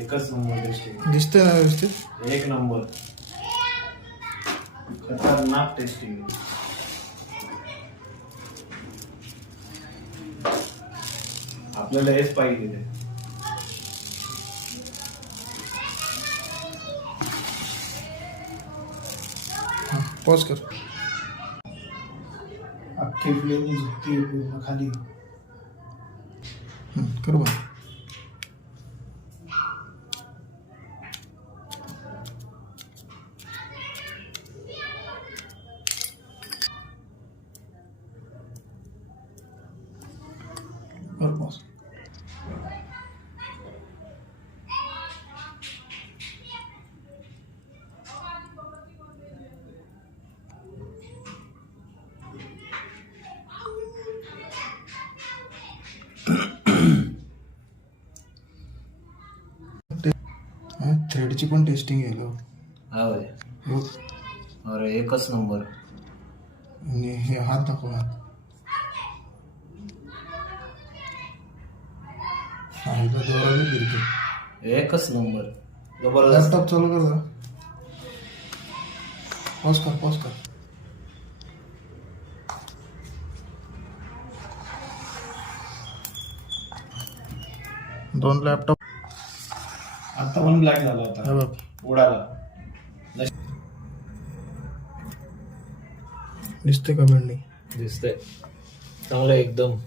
एकच number testing दिसतंय ना व्यवस्थित? एक नंबर खतरनाक टेस्टिंग. आपल्याला हेच पाहिजे. पॉज कर. अख्खी प्लेन झुकती पूर्ण खाली. कर बघ. कर पॉज. थ्रेडची पण टेस्टिंग आहे का? हा भाई. बघ. अरे एकच नंबर. आणि हे हात दाखव. हात हा इथं जोराने गिरते. एकच नंबर जबरदस्त. लॅपटॉप चालू कर जरा. पॉज कर. पॉज कर. दोन लॅपटॉप. आता पण ब्लॅक झाला होता. हे बघ. उडाला. दिसते का बेंडिंग? दिसतंय चांगलं एकदम.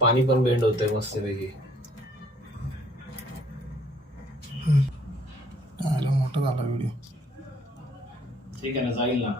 पाणी पण बेंड होतंय मस्तपैकी. आला मोठा झाला व्हिडिओ. ठीक आहे ना, जाईल ना.